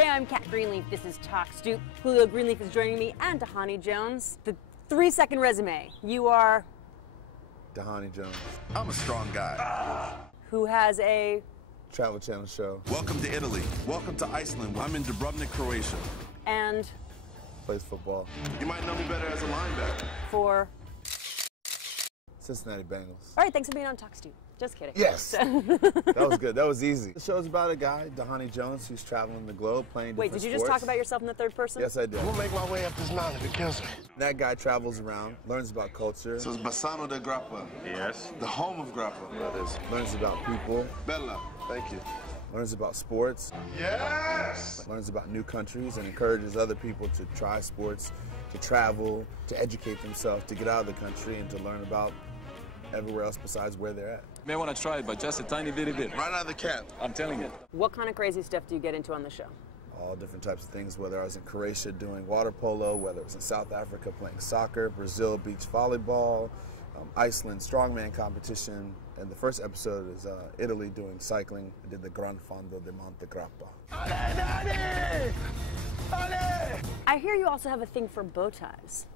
Hey, I'm Cat Greneleaf. This is Talk Stoop. Julio Greenleaf is joining me, and Dhani Jones. The 3-second resume. You are... Dhani Jones. I'm a strong guy. Who has a... Travel Channel show. Welcome to Italy. Welcome to Iceland. I'm in Dubrovnik, Croatia. And... Plays football. You might know me better as a linebacker. For... Cincinnati Bengals. All right, thanks for being on Talk Stoop. Just kidding. Yes. That was good. That was easy. The show's about a guy, Dhani Jones, who's traveling the globe playing different Wait, did you sports. just talk about yourself in the third person? Yes, I did. I'm gonna make my way up this mountain if it kills me. That guy travels around, learns about culture. So it's Bassano de Grappa. Yes. The home of Grappa. That is. Learns about people. Bella. Thank you. Learns about sports. Yes! Learns about new countries and encourages other people to try sports, to travel, to educate themselves, to get out of the country and to learn about everywhere else besides where they're at. May want to try it, but just a tiny bitty bit. Right out of the cap. I'm telling you. What kind of crazy stuff do you get into on the show? All different types of things, whether I was in Croatia doing water polo, whether it was in South Africa playing soccer, Brazil beach volleyball, Iceland strongman competition, and the first episode is Italy doing cycling. I did the Gran Fondo de Monte Grappa. I hear you also have a thing for bow ties.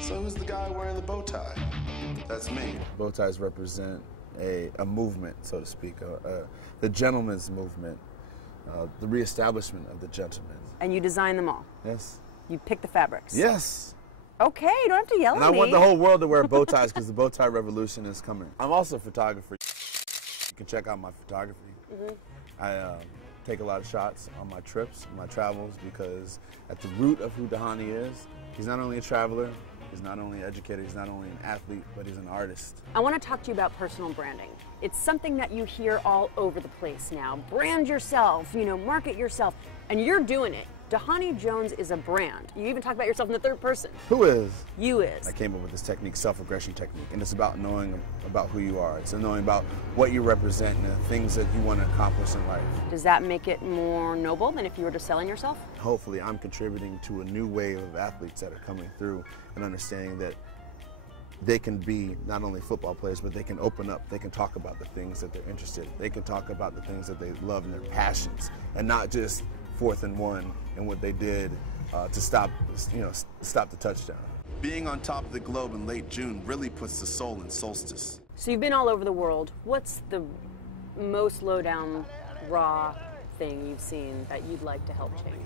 So who's the guy wearing the bow tie? That's me. Bow ties represent a movement, so to speak, the gentleman's movement, the reestablishment of the gentleman. And you design them all? Yes. You pick the fabrics? Yes. Okay, you don't have to yell at me. And I want the whole world to wear bow ties because the bow tie revolution is coming. I'm also a photographer. You can check out my photography. I take a lot of shots on my trips, on my travels, because at the root of who Dhani is, he's not only a traveler, he's not only an educator, he's not only an athlete, but he's an artist. I want to talk to you about personal branding. It's something that you hear all over the place now. Brand yourself, market yourself, and you're doing it. Dhani Jones is a brand. You even talk about yourself in the third person. Who is? You is. I came up with this technique, self-aggression technique, and it's about knowing about who you are. It's knowing about what you represent and the things that you want to accomplish in life. Does that make it more noble than if you were just selling yourself? Hopefully, I'm contributing to a new wave of athletes that are coming through and understanding that they can be not only football players, but they can open up, they can talk about the things that they're interested in. They can talk about the things that they love and their passions, and not just 4th and 1 and what they did to stop the touchdown. Being on top of the globe in late June really puts the soul in solstice. So you've been all over the world. What's the most low-down, raw thing you've seen that you'd like to help change?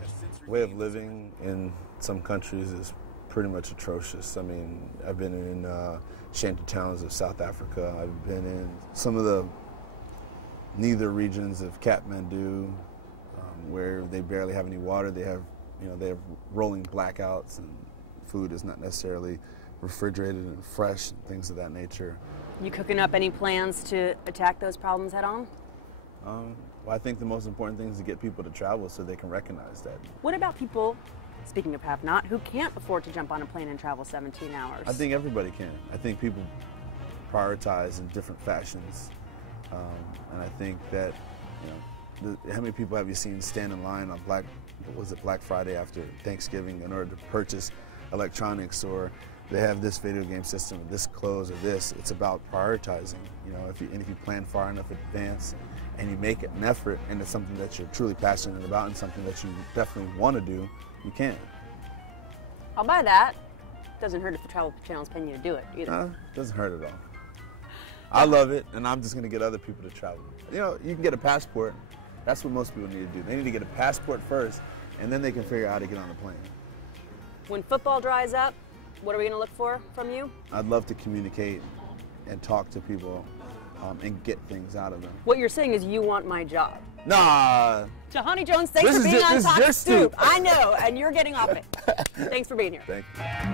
Way of living in some countries is pretty much atrocious. I mean, I've been in shanty towns of South Africa. I've been in some of the neither regions of Kathmandu, where they barely have any water. They have rolling blackouts, and food is not necessarily refrigerated and fresh, and things of that nature. You cooking up any plans to attack those problems head on? Well, I think the most important thing is to get people to travel so they can recognize that. What about people, speaking of have not, who can't afford to jump on a plane and travel 17 hours? I think everybody can. I think people prioritize in different fashions, and I think that how many people have you seen stand in line on Black Friday after Thanksgiving in order to purchase electronics, or they have this video game system, or this clothes, or this? It's about prioritizing. If you plan far enough in advance and you make an effort, and it's something that you're truly passionate about and something that you definitely want to do, you can. I'll buy that. Doesn't hurt if the Travel Channel's paying you to do it either. Doesn't hurt at all. I love it, and I'm just going to get other people to travel. You can get a passport. That's what most people need to do. They need to get a passport first, and then they can figure out how to get on the plane. When football dries up, what are we going to look for from you? I'd love to communicate and talk to people and get things out of them. What you're saying is you want my job. Nah. Dhani Jones, thanks for being on Talk Stoop. I know, and you're getting off it. Thanks for being here. Thank you.